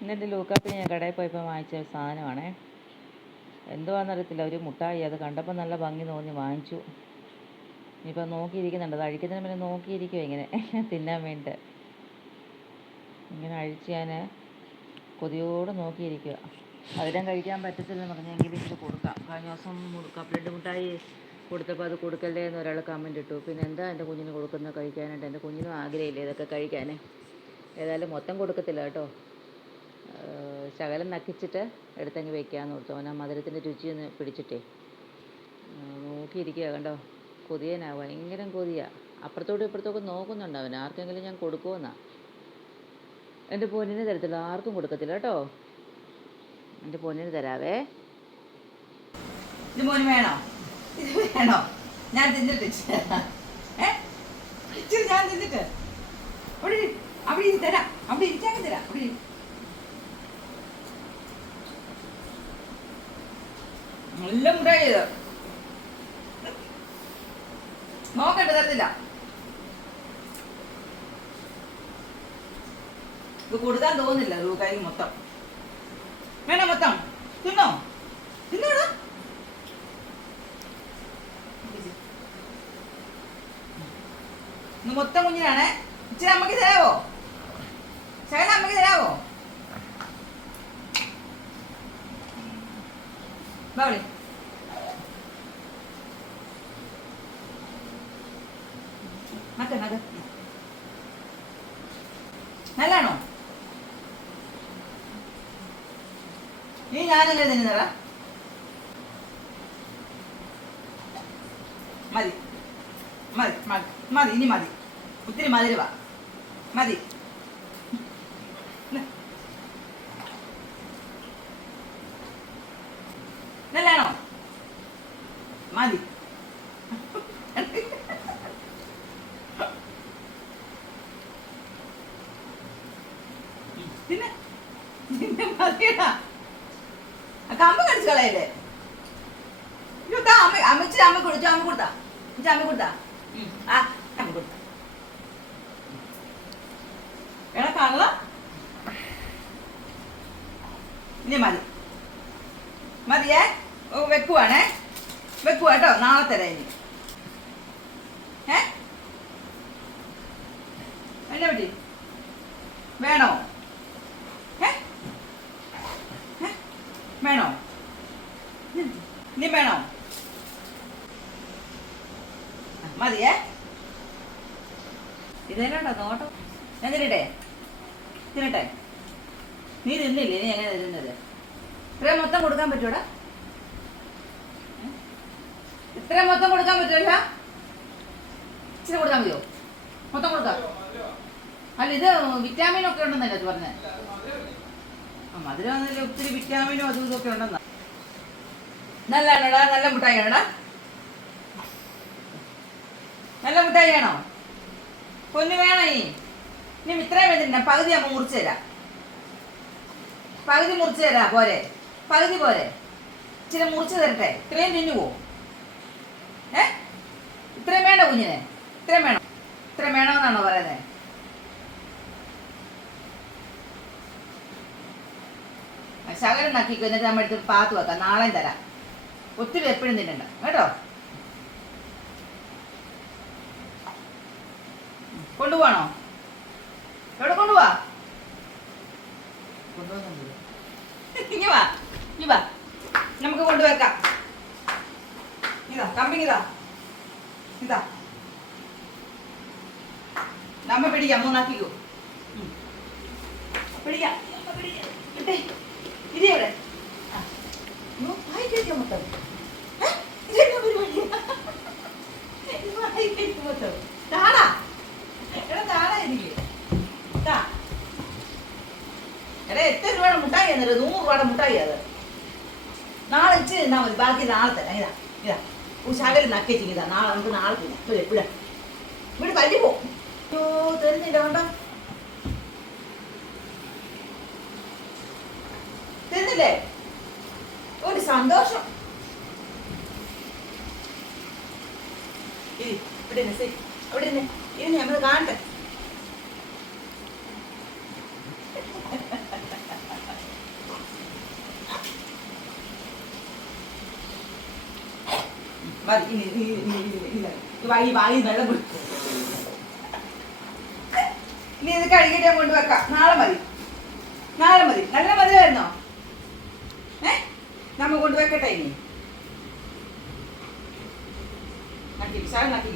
ഇന്നെന്റെ ലൂക്കപ്പ് ഞാൻ കടയിൽ പോയപ്പോൾ വാങ്ങിച്ച സാധനമാണേ. എന്തുവാണെന്നറിയത്തില്ല ഒരു മുട്ടായി. അത് കണ്ടപ്പോൾ നല്ല ഭംഗി തോന്നി വാങ്ങിച്ചു. ഇനിയിപ്പോൾ നോക്കിയിരിക്കുന്നുണ്ട്. അത് അഴിക്കുന്നതിന് മുന്നേ നോക്കിയിരിക്കുമോ ഇങ്ങനെ തിന്നാൻ വേണ്ടിയിട്ട്. ഇങ്ങനെ അഴിച്ച് ഞാൻ കൊതിയോട് നോക്കിയിരിക്കുക അതിലും കഴിക്കാൻ പറ്റത്തില്ലെന്ന് പറഞ്ഞെങ്കിൽ ഇത് കൊടുക്കാം. കഴിഞ്ഞ ദിവസം കപ്പലണ്ടി മുട്ടായി കൊടുത്തപ്പോൾ അത് കൊടുക്കല്ലേ എന്ന് ഒരാൾ കമന്റ് ഇട്ടു. പിന്നെ എന്താ എന്റെ കുഞ്ഞിന് കൊടുക്കുന്നത് കഴിക്കാനായിട്ട്? എന്റെ കുഞ്ഞിനും ആഗ്രഹമില്ല ഇതൊക്കെ കഴിക്കാൻ ഏതായാലും മൊത്തം കൊടുക്കത്തില്ല കേട്ടോ. ശകലം നക്കിച്ചിട്ട് എടുത്തങ്ങ് വെക്കാമെന്ന് ഓർത്തു. അവൻ ആ മധുരത്തിന്റെ രുചി ഒന്ന് പിടിച്ചിട്ടേ. നോക്കിയിരിക്കുക കണ്ടോ? കൊതിയനാ ഭയങ്കരം കൊതിയാ. അപ്പുറത്തോട്ടും ഇപ്പുറത്തൊക്കെ നോക്കുന്നുണ്ട് അവൻ. ആർക്കെങ്കിലും ഞാൻ കൊടുക്കുമെന്നാ എന്റെ പൊന്നിന് തരത്തില്ല. ആർക്കും കൊടുക്കത്തില്ല കേട്ടോ. എന്റെ പൊന്നിന് തരാവേ. ഇത് മോന് വേണോ? ഇത് വേണോ? ഞാൻ തിന്നിട്ട്. ഞാൻ തിന്നിട്ട്. അവിടെ. അവിടെ തരാം. അവിടെ ഇരിക്കാൻ തരാം. അവിടെ നല്ല മുട്ടായി ചെയ്ത് നോക്കണ്ട തരത്തില്ല. ഇത് കൊടുക്കാൻ തോന്നില്ല കൈ മൊത്തം. വേണ മൊത്തം. തിന്നോ? തിന്നോടാ. മൊത്തം കുഞ്ഞിനാണേ. ഇച്ചിരി അമ്മയ്ക്ക് തരാവോ? ശകലം അമ്മയ്ക്ക് തരാവോ? ബാവളി മക്ക മക്ക നല്ലാണോ നീ ഞാനല്ലേ തിന്നതാ മതി മതി മതി മതി ഇനി മതി ഒത്തിരി മതിരുവാ മതി ന- നല്ലാണോ മതി പിന്നെ നിന്നെ മതിയടാ. കമ്പ് കടിച്ചു കളയല്ലേ? അയ്യോ, അമ്മ അമ്മച്ചി അമ്മ കൊടുത്തു? അമ്മ കൊടുത്താ? അമ്മ കൊടുത്താ? ഉം. ആ അമ്മ കൊടുത്ത. എടാ കള്ള. ഇനി മതി. മതിയേ? വെക്കുവാണേ. വെക്കുവാ കേട്ടോ നാളെ തരാം ഇനി. ഏ? എന്നെ പറ്റി വേണോ? ഏ? വേണോ? നീ വേണോ? മതിയേ. ഇതേനാട്ടോ നോട്ടം? ഞാൻ തിന്നട്ടെ? തിന്നട്ടെ? നീ തിന്നില്ലേ? നീ എങ്ങനെ തിന്നത് ഇത്രയും മൊത്തം കൊടുക്കാൻ പറ്റൂടാ? ഇത്രയും മൊത്തം കൊടുക്കാൻ പറ്റില്ല ഇച്ചിരി കൊടുക്കാൻ മതിയോ? മൊത്തം കൊടുക്കാം അല്ല ഇത് വിറ്റാമിൻ ഒക്കെ ഉണ്ടെന്നല്ലേ അത് പറഞ്ഞത് ആ മധുരം ആണെങ്കിലും ഒത്തിരി വിറ്റാമിനും അതും ഇതൊക്കെ ഉണ്ടെന്നാ. നല്ലതാണോടാ? നല്ല മുട്ടായിയാണോടാ നല്ല മുട്ടായിയാണോ കൊന്നു വേണോ ഈ? ഇനി ഇത്രയും വേണ്ടില്ല പകുതി അമ്മ മുറിച്ചു തരാം. പകുതി മുറിച്ചു തരാം പോരെ. പകുതി പോരെ. ഇച്ചിരി മുറിച്ചു തരട്ടെ? ഇത്രയും തിന്നു പോവും ഏ? ഇത്രയും വേണ്ട കുഞ്ഞിനെ. ഇത്രയും വേണം. ഇത്രയും വേണമെന്നാണോ പറയുന്നത് ശകലം നക്കിക്കോ എന്നിട്ട് നമ്മുടെ അടുത്ത് പാത്ത് വെക്കാം. നാളെയും തരാം. ഒത്തിരി എപ്പോഴും തിന്നണ്ട. കേട്ടോ? കൊണ്ടുപോകണോ എവിടെ കൊണ്ടുപോവാ? കൊണ്ടുപോകുന്നുണ്ട്. ഇങ്ങ വാ. ഇനി വാ. നമുക്ക് കൊണ്ടുവെക്കാം. കമ്പിങ് ഇതാ. നമ്മ പിടിക്കാം മൂന്നാക്കിക്കോ. പിടിക്കാം കയറ്റിയോ മൊത്തം. മൊത്തം. താടാ. എടാ, താടാ എനിക്ക്. താ. എടാ, എത്ര രൂപയുടെ മുട്ടായി എന്നൊരു നൂറ് രൂപയുടെ മുട്ടായി അത്. നാളെ ഇച്ചിരി തന്നാ മതി. ബാക്കി നാളെ തരാം. ഇതാ ഇതാ. ഉഷാകരി നക്കേച്ചി ഇതാ നാളെ നമുക്ക് നാളെ പോകും ഇവിടെ ഇവിടെ. ഇവിടെ തല്ലി പോ. അയ്യോ തരുന്നില്ല കണ്ടോ? തരുന്നില്ലേ ഒരു സന്തോഷം. ഇവിടെ ഇരുന്ന് അവിടെ നമ്മൾ കാണട്ടെ. ഇനി ഇത് കഴുകിയിട്ട് ഞാൻ കൊണ്ടുവെക്കാം നാളെ മതി. നാളെ മതി. നല്ല മധുരമായിരുന്നോ ഏ? നമ്മ കൊണ്ടുവെക്കട്ടെ ഇനി. നക്കി സാറ് നക്കി